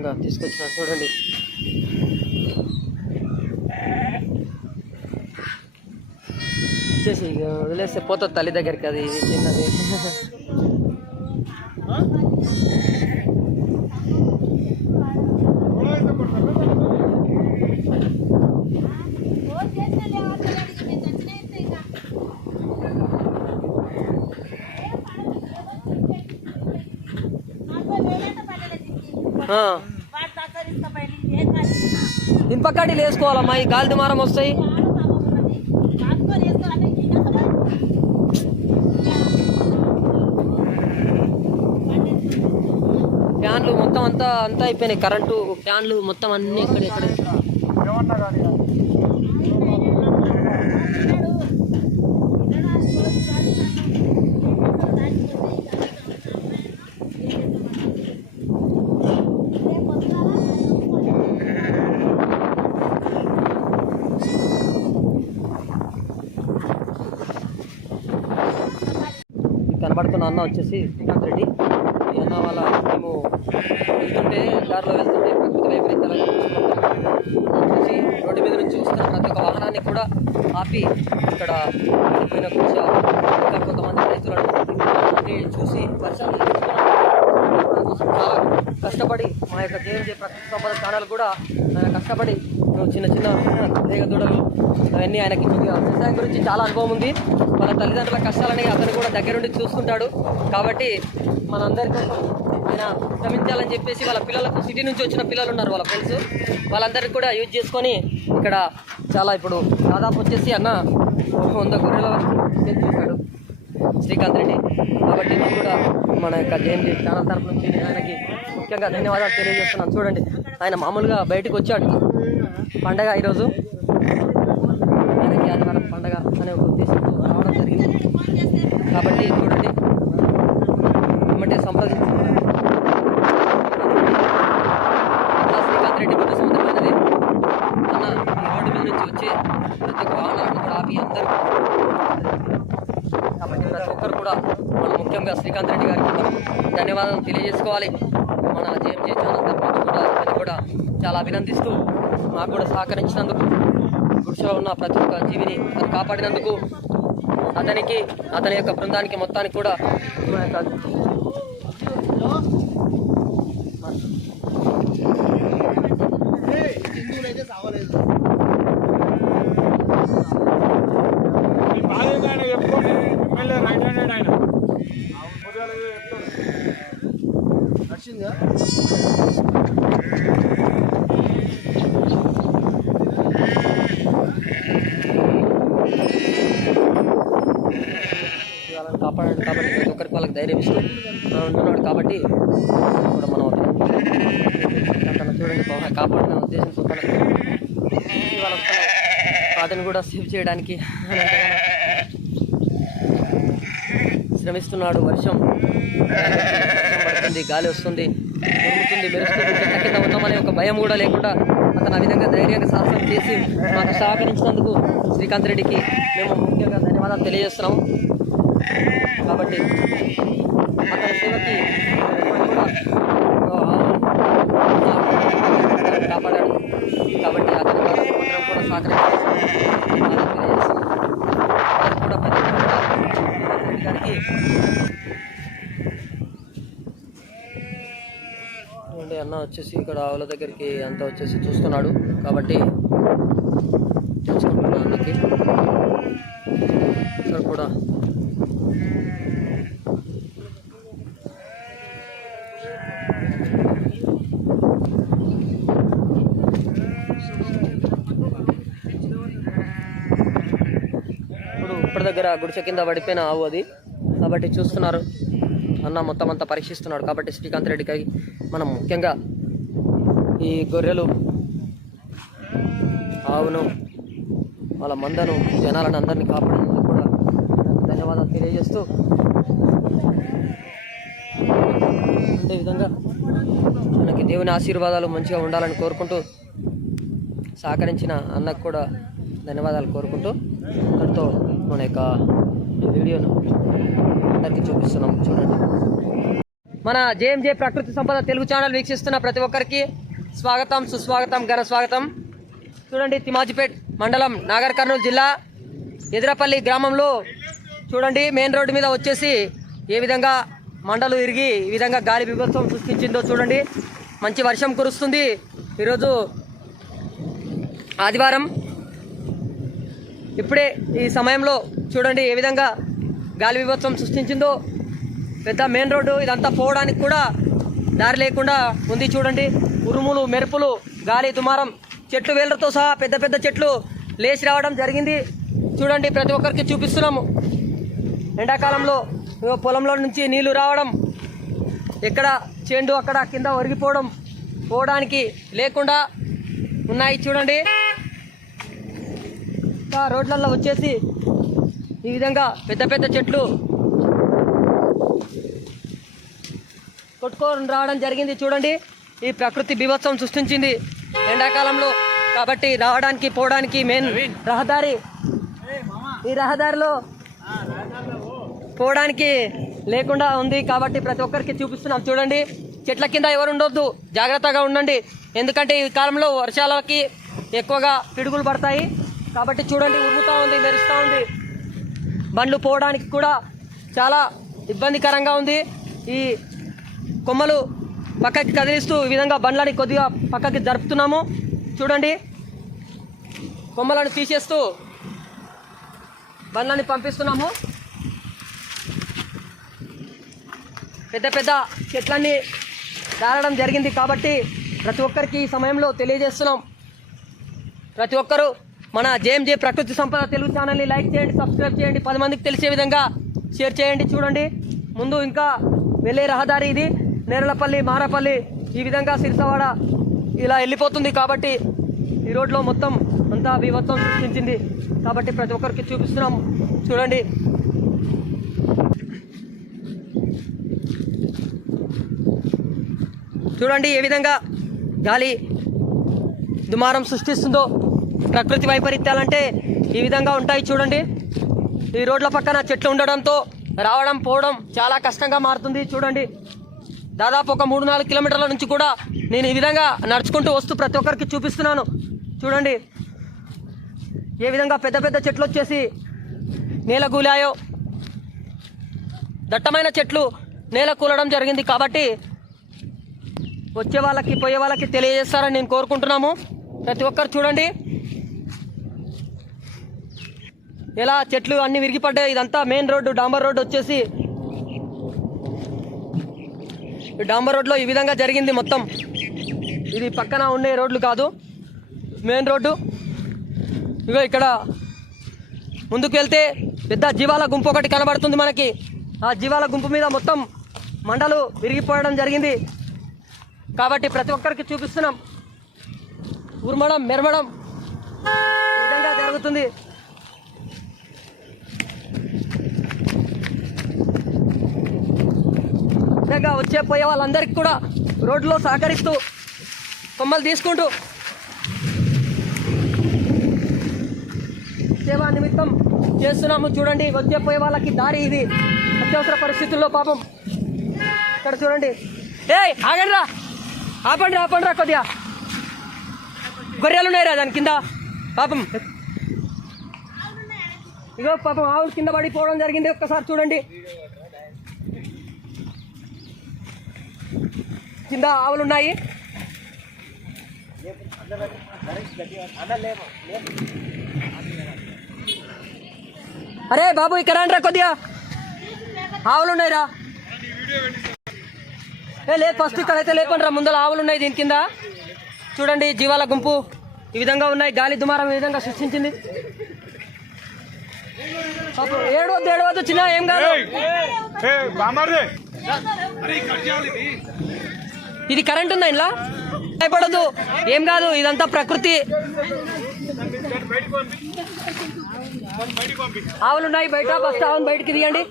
విధంగా తీసుకొచ్చినాడు చూడండి. వచ్చేసి వదిలేస్తే పోతుంది తల్లి దగ్గరికి అది చిన్నది. ఆ. ఇనుప కడ్డీలు వేసుకోవాలమ్మా ఈ గాలి దుమారం వస్తాయి. ఫ్యాన్లు మొత్తం అంతా అంతా అయిపోయినాయి కరెంటు ఫ్యాన్లు మొత్తం అన్ని ఇక్కడ ఇక్కడ. అన్న వచ్చేసి శ్రీకాంత్ రెడ్డి. ఈ అన్న వాళ్ళ మేము వెళ్తుంటే దారిలో వెళ్తుంటే ప్రకృతి వైపరీత్యాలను చూసి రోడ్డు మీద నుంచి చూస్తున్న ప్రతి ఒక్క వాహనాన్ని కూడా ఆపి ఇక్కడ పోయిన కుష ఇంకా కొంతమంది రైతులను చూసి వర్షాలు చాలా కష్టపడి మా యొక్క జేఎంజే ప్రకృతి సంపద ఛానల్ కూడా ఆయన కష్టపడి చిన్న చిన్న వేగ దూడలు అవన్నీ ఆయనకి వ్యవసాయం గురించి చాలా అనుభవం ఉంది. వాళ్ళ తల్లిదండ్రుల కష్టాలని అతను కూడా దగ్గరుండి చూస్తుంటాడు కాబట్టి మనందరి కోసం ఆయన శ్రమించాలని చెప్పేసి వాళ్ళ పిల్లలకు సిటీ నుంచి వచ్చిన పిల్లలు ఉన్నారు వాళ్ళ ఫ్రెండ్స్ వాళ్ళందరికీ కూడా యూజ్ చేసుకొని ఇక్కడ చాలా ఇప్పుడు దాదాపు వచ్చేసి అన్న వంద గొర్రెల చేశాడు శ్రీకాంత్ రెడ్డి. కాబట్టి నేను కూడా మన యొక్క జేఎంజీ ఛానల్ తరపు నుంచి నేను ఆయనకి ముఖ్యంగా ధన్యవాదాలు తెలియజేస్తున్నాను. చూడండి ఆయన మామూలుగా బయటకు వచ్చాడు. పండగ ఈరోజు ఆయనకి ఆదివారం పండగ అనే ఒక ఉద్దేశంతో రావడం జరిగింది కాబట్టి చూడండి. వెంబటే సంప్రదించుకున్నాను శ్రీకాంత్ రెడ్డి గుడ్డ సముద్రమైనది. అన్న రోడ్డు మీద నుంచి వచ్చే ప్రతి ఒక్క వాహనాలను కూడా ఆపి అందరూ. కాబట్టి ప్రతి ఒక్కరు కూడా మనం ముఖ్యంగా శ్రీకాంత్ రెడ్డి గారికి మనం ధన్యవాదాలు తెలియజేసుకోవాలి. మన జేఎంజే ఛానల్ తరపు కూడా అది కూడా చాలా అభినందిస్తూ మాకు కూడా సహకరించినందుకు గుడిసెలో ఉన్న ప్రతి ఒక్క జీవిని అది కాపాడినందుకు అతనికి అతని యొక్క బృందానికి మొత్తానికి కూడా మన యొక్క ఈ బాలేదు ఆయన చెప్పుకోండి ఎమ్మెల్యే రైట్ హ్యాండెడ్ ఆయన పొద్దుగాల చెప్తాడు. వాళ్ళని కాపాడాడు కాబట్టి ప్రతి ఒక్కరికి వాళ్ళకి ధైర్యం ఇస్తూ ఉంటున్నాడు కాబట్టి కూడా మనం అతను చూడండి బాగా కాపాడిన ఉద్దేశంతో అతను కూడా సేవ్ చేయడానికి శ్రమిస్తున్నాడు. వర్షం పడుతుంది గాలి వస్తుంది పెరుగుతుంది మెరుస్తుంది. చెట్ల ఒక భయం కూడా లేకుండా అతను ఆ విధంగా ధైర్యంగా సాహసం చేసి మాకు సహకరించినందుకు శ్రీకాంత్ రెడ్డికి మేము ముఖ్యంగా ధన్యవాదాలు తెలియజేస్తున్నాము. కాబట్టి అతని సేవకి కాపాడాడు. కాబట్టి అతని కోసం అందరం కూడా సహకరించారు కూడా ప్రతి గారికి చూడండి అన్న వచ్చేసి ఇక్కడ ఆవుల దగ్గరికి అంతా వచ్చేసి చూస్తున్నాడు. కాబట్టి తెలుసుకుంటున్నాను అన్నకి. ఇక్కడ కూడా ఇప్పుడు ఇప్పటి దగ్గర గుడిసె కింద పడిపోయిన ఆవు అది. కాబట్టి చూస్తున్నారు. అన్న మొత్తం అంతా పరీక్షిస్తున్నాడు. కాబట్టి శ్రీకాంత్ రెడ్డికి మనం ముఖ్యంగా ఈ గొర్రెలు ఆవును వాళ్ళ మందను జనాలను అందరినీ కాపాడు ధన్యవాదాలు తెలియజేస్తూ అదే విధంగా మనకి దేవుని ఆశీర్వాదాలు మంచిగా ఉండాలని కోరుకుంటూ సహకరించిన అన్నకు కూడా ధన్యవాదాలు కోరుకుంటూ అందరితో మన యొక్క వీడియోను అందరికీ చూపిస్తున్నాం. చూడండి. మన జేఎంజే ప్రకృతి సంపద తెలుగు ఛానల్ వీక్షిస్తున్న ప్రతి ఒక్కరికి స్వాగతం సుస్వాగతం ఘన స్వాగతం. చూడండి తిమాజిపేట్ మండలం నాగర్ కర్నూలు జిల్లా ఎదిరపల్లి గ్రామంలో చూడండి మెయిన్ రోడ్డు మీద వచ్చేసి ఏ విధంగా మండలు ఇరిగి ఈ విధంగా గాలి బీభత్సం సృష్టించిందో చూడండి. మంచి వర్షం కురుస్తుంది. ఈరోజు ఆదివారం. ఇప్పుడే ఈ సమయంలో చూడండి ఏ విధంగా గాలి విభత్సం సృష్టించిందో. పెద్ద మెయిన్ రోడ్డు ఇదంతా పోవడానికి కూడా దారి లేకుండా ఉంది చూడండి. ఉరుములు మెరుపులు గాలి దుమారం చెట్లు వేళ్ళతో సహా పెద్ద పెద్ద చెట్లు లేచి రావడం జరిగింది. చూడండి ప్రతి ఒక్కరికి చూపిస్తున్నాము. ఎండాకాలంలో పొలంలో నుంచి నీళ్ళు రావడం ఎక్కడ చేండు అక్కడ కింద ఒరిగిపోవడం పోవడానికి లేకుండా ఉన్నాయి చూడండి. ఇంకా రోడ్లలో వచ్చేసి ఈ విధంగా పెద్ద పెద్ద చెట్లు కొట్టుకొని రావడం జరిగింది చూడండి. ఈ ప్రకృతి బీభత్సం సృష్టించింది ఎండాకాలంలో కాబట్టి రావడానికి పోవడానికి మెయిన్ రహదారి. ఈ రహదారిలో పోవడానికి లేకుండా ఉంది కాబట్టి ప్రతి ఒక్కరికి చూపిస్తున్నాం. చూడండి చెట్ల కింద ఎవరు ఉండొద్దు. జాగ్రత్తగా ఉండండి. ఎందుకంటే ఈ కాలంలో వర్షాలకి ఎక్కువగా పిడుగులు పడతాయి. కాబట్టి చూడండి ఉరుముతూ ఉంది మెరుస్తూ ఉంది. బండ్లు పోవడానికి కూడా చాలా ఇబ్బందికరంగా ఉంది. ఈ కొమ్మలు పక్కకి కదిలిస్తూ ఈ విధంగా బండ్లని కొద్దిగా పక్కకి జరుపుతున్నాము. చూడండి కొమ్మలను తీసేస్తూ బండ్లని పంపిస్తున్నాము. పెద్ద పెద్ద చెట్లన్నీ దారడం జరిగింది కాబట్టి ప్రతి ఒక్కరికి ఈ సమయంలో తెలియజేస్తున్నాం. ప్రతి ఒక్కరూ మన జేఎంజే ప్రకృతి సంపద తెలుగు ఛానల్ని లైక్ చేయండి సబ్స్క్రైబ్ చేయండి. పది మందికి తెలిసే విధంగా షేర్ చేయండి చూడండి. ముందు ఇంకా వెళ్ళే రహదారి ఇది. నేరలపల్లి మారపల్లి ఈ విధంగా సిరిసవాడ ఇలా వెళ్ళిపోతుంది కాబట్టి ఈ రోడ్లో మొత్తం అంతా వివత్వం సృష్టించింది కాబట్టి ప్రతి ఒక్కరికి చూపిస్తున్నాం. చూడండి. చూడండి ఏ విధంగా గాలి దుమారం సృష్టిస్తుందో ప్రకృతి వైపరీత్యాలంటే ఈ విధంగా ఉంటాయి చూడండి. ఈ రోడ్ల పక్కన చెట్లు ఉండడంతో రావడం పోవడం చాలా కష్టంగా మారుతుంది చూడండి. దాదాపు ఒక మూడు నాలుగు కిలోమీటర్ల నుంచి కూడా నేను ఈ విధంగా నడుచుకుంటూ వస్తూ ప్రతి ఒక్కరికి చూపిస్తున్నాను చూడండి. ఏ విధంగా పెద్ద పెద్ద చెట్లు వచ్చేసి నేల కూలాయో దట్టమైన చెట్లు నేల కూలడం జరిగింది కాబట్టి వచ్చే వాళ్ళకి పోయే వాళ్ళకి తెలియజేస్తారని నేను కోరుకుంటున్నాము. ప్రతి ఒక్కరు చూడండి. ఎలా చెట్లు అన్నీ విరిగిపడ్డాయి. ఇదంతా మెయిన్ రోడ్డు డాంబర్ రోడ్డు వచ్చేసి. డాంబర్ రోడ్లో ఈ విధంగా జరిగింది మొత్తం. ఇది పక్కన ఉండే రోడ్లు కాదు. Main road. ఇగో ఇక్కడ ముందుకు వెళ్తే పెద్ద జీవాల గుంపు ఒకటి కనబడుతుంది మనకి. ఆ జీవాల గుంపు మీద మొత్తం మండలు విరిగిపోవడం జరిగింది. కాబట్టి ప్రతి ఒక్కరికి చూపిస్తున్నాం. ఉర్మడం మెరమడం విధంగా జరుగుతుంది. విధంగా వచ్చే పోయే వాళ్ళందరికీ కూడా రోడ్లో సహకరిస్తూ కొమ్మలు తీసుకుంటూ సేవా నిమిత్తం చేస్తున్నాము. చూడండి వచ్చే పోయే వాళ్ళకి దారి ఇది. అత్యవసర పరిస్థితుల్లో పాపం. ఇక్కడ చూడండి. ఏ ఆగండి రా ఆపండి ఆపండి రా కొద్దిగా. గొర్రెలు ఉన్నాయి రా దాని కింద. పాపం. ఇగో పాపం ఆవులు కింద పడిపోవడం జరిగింది. ఒక్కసారి చూడండి. కింద ఆవులు ఉన్నాయి అరే బాబు ఇక్కడ రండి రా కొద్దిగా. ఆవులు ఉన్నాయిరా లేదు ఫస్ట్ ఇక్కడైతే లేపండి రా ముందర ఆవులు ఉన్నాయి దీని కింద. చూడండి జీవాల గుంపు ఈ విధంగా ఉన్నాయి. గాలి దుమారం ఈ విధంగా సృష్టించింది. ఏడవద్దు ఏడవద్దు చిన్న ఏం కాదు. ఇది కరెంట్ ఉందా ఇంట్లో భయపడదు ఏం కాదు ఇదంతా ప్రకృతి. బయటికి పంపి బయటికి పంపి ఆవులు ఉన్నాయి బయట ఫస్ట్ ఆవును బయటికి తీయండి.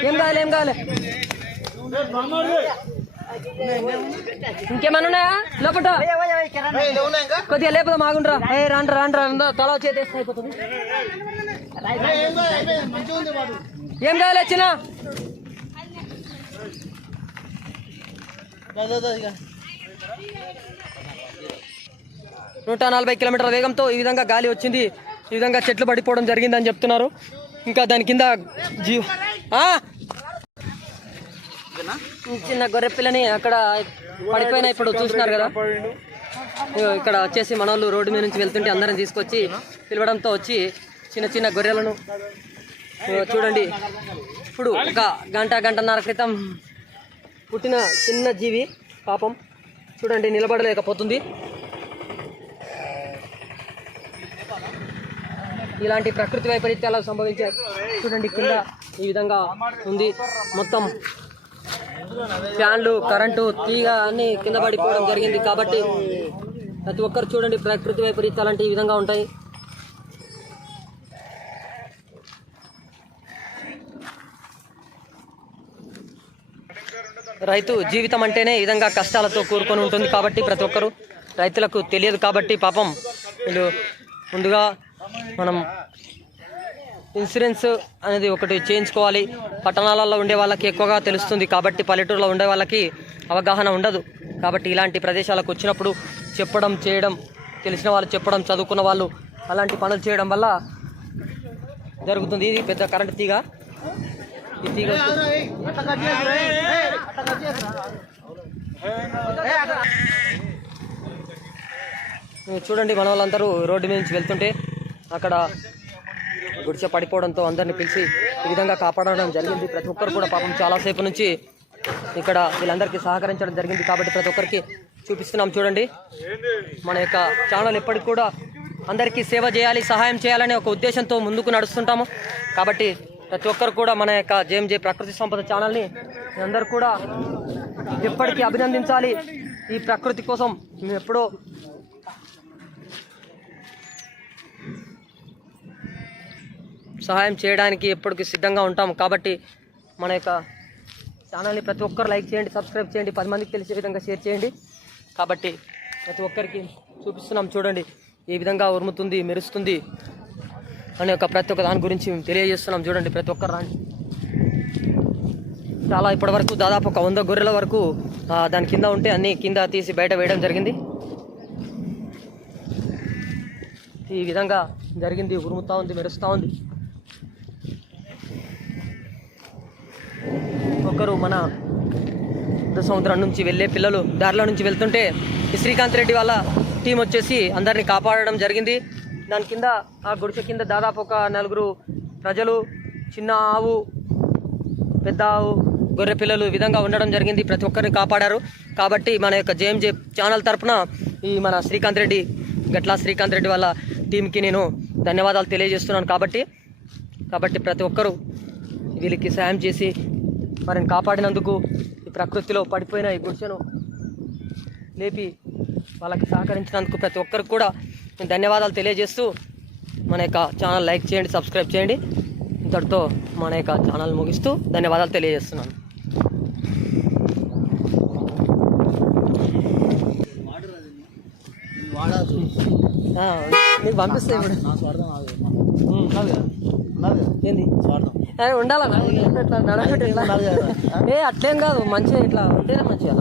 ఏం కావాలి ఏం కావాలి ఇంకేమన్నా ఉన్నాయా లోపల కొద్దిగా లేకపోతే మాగుండ్రా ఏ రాండ్రా రాండ్రా. తల చేతి అయిపోతుంది ఏం కావాలి వచ్చిన నూట నలభై కిలోమీటర్ల వేగంతో ఈ విధంగా గాలి వచ్చింది. ఈ విధంగా చెట్లు పడిపోవడం జరిగిందని చెప్తున్నారు. ఇంకా దాని కింద జీ ఆ? చిన్న గొర్రె పిల్లని అక్కడ పడిపోయిన ఇప్పుడు చూస్తున్నారు కదా. ఇక్కడ వచ్చేసి మన వాళ్ళు రోడ్డు మీద నుంచి వెళ్తుంటే అందరం తీసుకొచ్చి పిలవడంతో వచ్చి చిన్న చిన్న గొర్రెలను చూడండి ఇప్పుడు ఒక గంట గంటన్నర క్రితం పుట్టిన చిన్న జీవి పాపం చూడండి నిలబడలేకపోతుంది. ఇలాంటి ప్రకృతి వైపరీత్యాలు సంభవించాయి చూడండి కింద ఈ విధంగా ఉంది. మొత్తం ఫ్యాన్లు కరెంటు తీగ అన్ని కింద పడిపోవడం జరిగింది కాబట్టి ప్రతి ఒక్కరు చూడండి ప్రకృతి వైపరీత్యాలు అంటే ఈ విధంగా ఉంటాయి. రైతు జీవితం అంటేనే ఈ విధంగా కష్టాలతో కూరుకొని ఉంటుంది కాబట్టి ప్రతి ఒక్కరు రైతులకు తెలియదు కాబట్టి పాపం వీళ్ళు ముందుగా మనం ఇన్సూరెన్స్ అనేది ఒకటి చేయించుకోవాలి. పట్టణాలలో ఉండే వాళ్ళకి ఎక్కువగా తెలుస్తుంది కాబట్టి పల్లెటూరులో ఉండే వాళ్ళకి అవగాహన ఉండదు. కాబట్టి ఇలాంటి ప్రదేశాలకు వచ్చినప్పుడు చెప్పడం చేయడం తెలిసిన వాళ్ళు చెప్పడం చదువుకున్న వాళ్ళు అలాంటి పనులు చేయడం వల్ల జరుగుతుంది. ఇది పెద్ద కరెంట్ తీగ. చూడండి మన వాళ్ళందరూ రోడ్డు మీద నుంచి వెళ్తుంటే అక్కడ గుడిసె పడిపోవడంతో అందరిని పిలిచి ఈ విధంగా కాపాడడం జరిగింది. ప్రతి ఒక్కరు కూడా పాపం చాలాసేపు నుంచి ఇక్కడ వీళ్ళందరికీ సహకరించడం జరిగింది కాబట్టి ప్రతి ఒక్కరికి చూపిస్తున్నాం చూడండి. మన యొక్క ఛానల్ ఎప్పటికి కూడా అందరికీ సేవ చేయాలి సహాయం చేయాలనే ఒక ఉద్దేశంతో ముందుకు నడుస్తుంటాము. కాబట్టి ప్రతి ఒక్కరు కూడా మన యొక్క జేఎంజే ప్రకృతి సంపద ఛానల్ని అందరూ కూడా ఎప్పటికీ అభినందించాలి. ఈ ప్రకృతి కోసం మేము ఎప్పుడో సహాయం చేయడానికి ఎప్పటికీ సిద్ధంగా ఉంటాం. కాబట్టి మన యొక్క ఛానల్ని ప్రతి ఒక్కరు లైక్ చేయండి సబ్స్క్రైబ్ చేయండి పది మందికి తెలిసే విధంగా షేర్ చేయండి. కాబట్టి ప్రతి ఒక్కరికి చూపిస్తున్నాం చూడండి ఏ విధంగా ఉరుముతుంది మెరుస్తుంది. అనే ఒక ప్రతి ఒక్క దాని గురించి మేము తెలియజేస్తున్నాం. చూడండి ప్రతి ఒక్కరు రాని చాలా ఇప్పటి వరకు దాదాపు ఒక వంద గొర్రెల వరకు దాని కింద ఉంటే అన్ని కింద తీసి బయట వేయడం జరిగింది. ఈ విధంగా జరిగింది ఉరుముతూ ఉంది మెరుస్తూ ఉంది. ఒకరు మన పెద్ద సముద్రం నుంచి వెళ్ళే పిల్లలు దారిలో నుంచి వెళ్తుంటే శ్రీకాంత్ రెడ్డి వాళ్ళ టీం వచ్చేసి అందరిని కాపాడడం జరిగింది. దాని కింద ఆ గుడిసె కింద దాదాపు ఒక నలుగురు ప్రజలు చిన్న ఆవు పెద్ద ఆవు గొర్రె పిల్లలు ఈ విధంగా ఉండడం జరిగింది. ప్రతి ఒక్కరిని కాపాడారు. కాబట్టి మన యొక్క జేఎంజే ఛానల్ తరఫున ఈ మన శ్రీకాంత్ రెడ్డి గట్లా శ్రీకాంత్ రెడ్డి వాళ్ళ టీంకి నేను ధన్యవాదాలు తెలియజేస్తున్నాను. కాబట్టి కాబట్టి ప్రతి ఒక్కరూ వీళ్ళకి సాయం చేసి వారిని కాపాడినందుకు ఈ ప్రకృతిలో పడిపోయిన ఈ గుడిసెను లేపి వాళ్ళకి సహకరించినందుకు ప్రతి ఒక్కరికి కూడా ధన్యవాదాలు తెలియజేస్తూ మన యొక్క ఛానల్ లైక్ చేయండి సబ్స్క్రైబ్ చేయండి. ఇంతటితో మన యొక్క ఛానల్ ముగిస్తూ ధన్యవాదాలు తెలియజేస్తున్నాను. మీకు ఏంది? ఉండాలన్నా ఏ అట్లేం కాదు మంచిగా ఇట్లా ఉంటేనే మంచిగా.